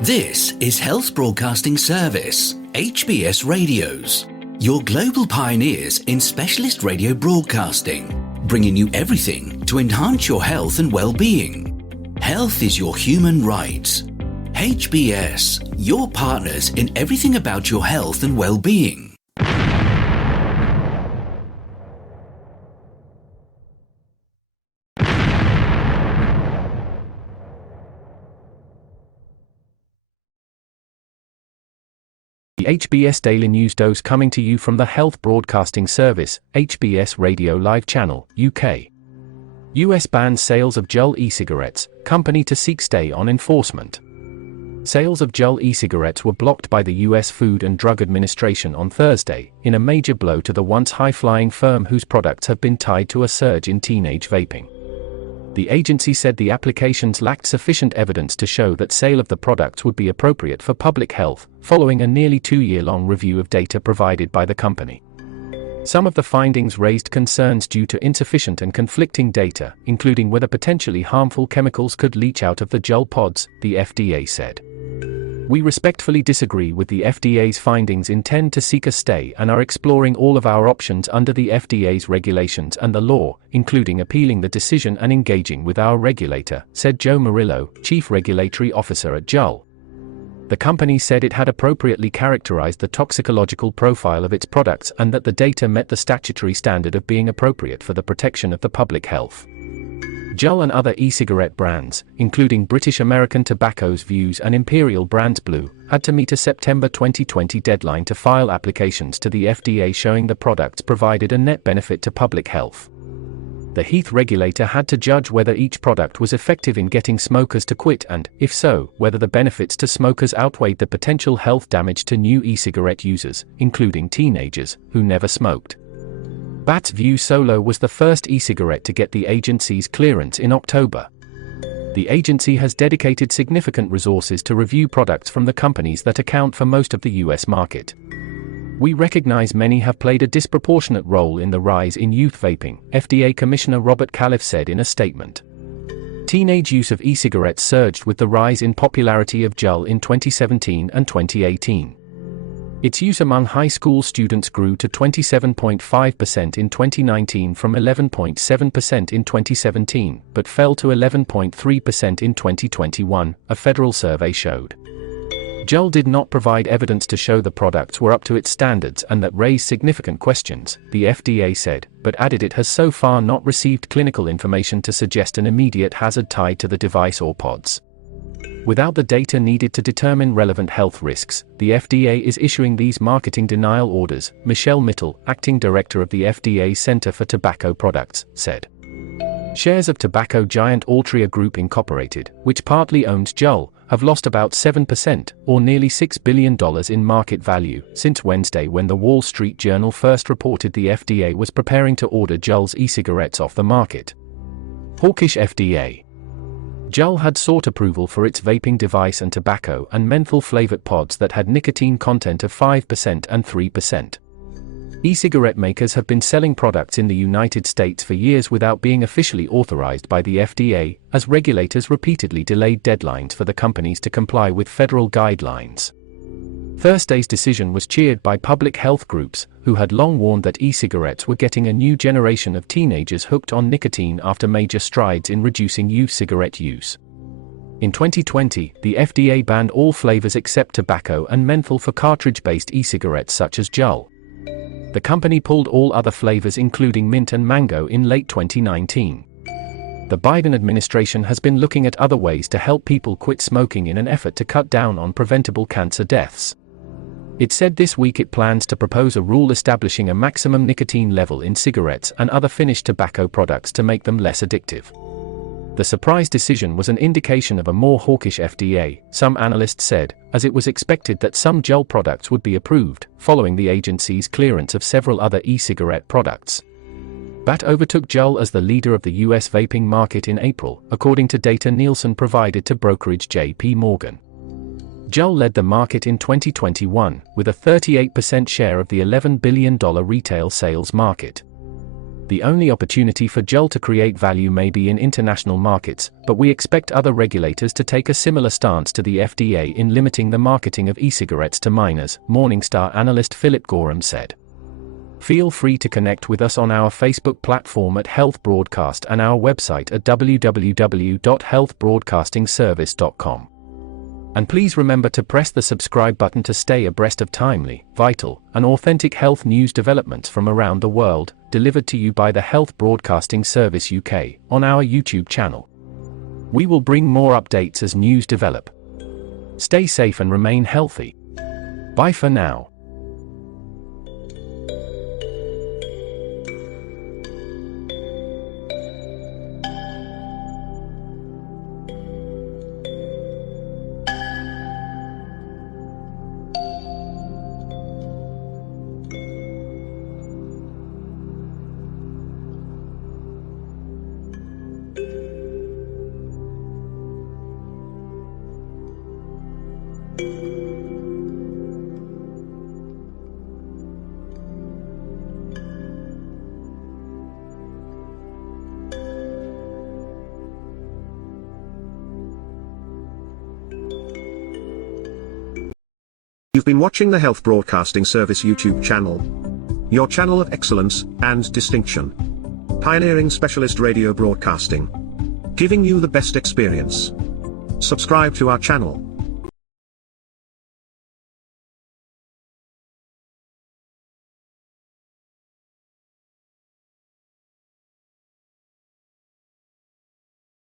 This is Health Broadcasting Service HBS Radios, your global pioneers in specialist radio broadcasting, bringing you everything to enhance your health and well-being. Health is your human right. HBS, your partners in everything about your health and well-being. The HBS Daily News Dose coming to you from the Health Broadcasting Service HBS Radio Live Channel, UK. US bans sales of Juul e-cigarettes, company to seek stay on enforcement. Sales of Juul e-cigarettes were blocked by the US Food and Drug Administration on Thursday, in a major blow to the once high-flying firm whose products have been tied to a surge in teenage vaping. The agency said the applications lacked sufficient evidence to show that sale of the products would be appropriate for public health, following a nearly 2-year-long review of data provided by the company. Some of the findings raised concerns due to insufficient and conflicting data, including whether potentially harmful chemicals could leach out of the Juul pods, the FDA said. We respectfully disagree with the FDA's findings, intend to seek a stay, and are exploring all of our options under the FDA's regulations and the law, including appealing the decision and engaging with our regulator, said Joe Murillo, Chief Regulatory Officer at Juul. The company said it had appropriately characterized the toxicological profile of its products and that the data met the statutory standard of being appropriate for the protection of the public health. Juul and other e-cigarette brands, including British American Tobacco's Views and Imperial Brands Blue, had to meet a September 2020 deadline to file applications to the FDA showing the products provided a net benefit to public health. The Heath regulator had to judge whether each product was effective in getting smokers to quit and, if so, whether the benefits to smokers outweighed the potential health damage to new e-cigarette users, including teenagers, who never smoked. BAT's View Solo was the first e-cigarette to get the agency's clearance in October. The agency has dedicated significant resources to review products from the companies that account for most of the US market. We recognize many have played a disproportionate role in the rise in youth vaping, FDA Commissioner Robert Califf said in a statement. Teenage use of e-cigarettes surged with the rise in popularity of Juul in 2017 and 2018. Its use among high school students grew to 27.5% in 2019 from 11.7% in 2017, but fell to 11.3% in 2021, a federal survey showed. Juul did not provide evidence to show the products were up to its standards and that raised significant questions, the FDA said, but added it has so far not received clinical information to suggest an immediate hazard tied to the device or pods. Without the data needed to determine relevant health risks, the FDA is issuing these marketing denial orders, Michelle Mittel, acting director of the FDA's Center for Tobacco Products, said. Shares of tobacco giant Altria Group Incorporated, which partly owns Juul, have lost about 7%, or nearly $6 billion in market value, since Wednesday when the Wall Street Journal first reported the FDA was preparing to order Juul's e-cigarettes off the market. Hawkish FDA. Juul had sought approval for its vaping device and tobacco and menthol-flavored pods that had nicotine content of 5% and 3%. E-cigarette makers have been selling products in the United States for years without being officially authorized by the FDA, as regulators repeatedly delayed deadlines for the companies to comply with federal guidelines. Thursday's decision was cheered by public health groups, who had long warned that e-cigarettes were getting a new generation of teenagers hooked on nicotine after major strides in reducing youth cigarette use. In 2020, the FDA banned all flavors except tobacco and menthol for cartridge-based e-cigarettes such as Juul. The company pulled all other flavors including mint and mango in late 2019. The Biden administration has been looking at other ways to help people quit smoking in an effort to cut down on preventable cancer deaths. It said this week it plans to propose a rule establishing a maximum nicotine level in cigarettes and other finished tobacco products to make them less addictive. The surprise decision was an indication of a more hawkish FDA, some analysts said, as it was expected that some Juul products would be approved, following the agency's clearance of several other e-cigarette products. BAT overtook Juul as the leader of the US vaping market in April, according to data Nielsen provided to brokerage J.P. Morgan. Juul led the market in 2021, with a 38% share of the $11 billion retail sales market. The only opportunity for Juul to create value may be in international markets, but we expect other regulators to take a similar stance to the FDA in limiting the marketing of e-cigarettes to minors, Morningstar analyst Philip Gorham said. Feel free to connect with us on our Facebook platform at Health Broadcast and our website at www.healthbroadcastingservice.com. And please remember to press the subscribe button to stay abreast of timely, vital, and authentic health news developments from around the world, delivered to you by the Health Broadcasting Service UK, on our YouTube channel. We will bring more updates as news develop. Stay safe and remain healthy. Bye for now. You've been watching the Health Broadcasting Service YouTube channel. Your channel of excellence and distinction. Pioneering specialist radio broadcasting. Giving you the best experience. Subscribe to our channel.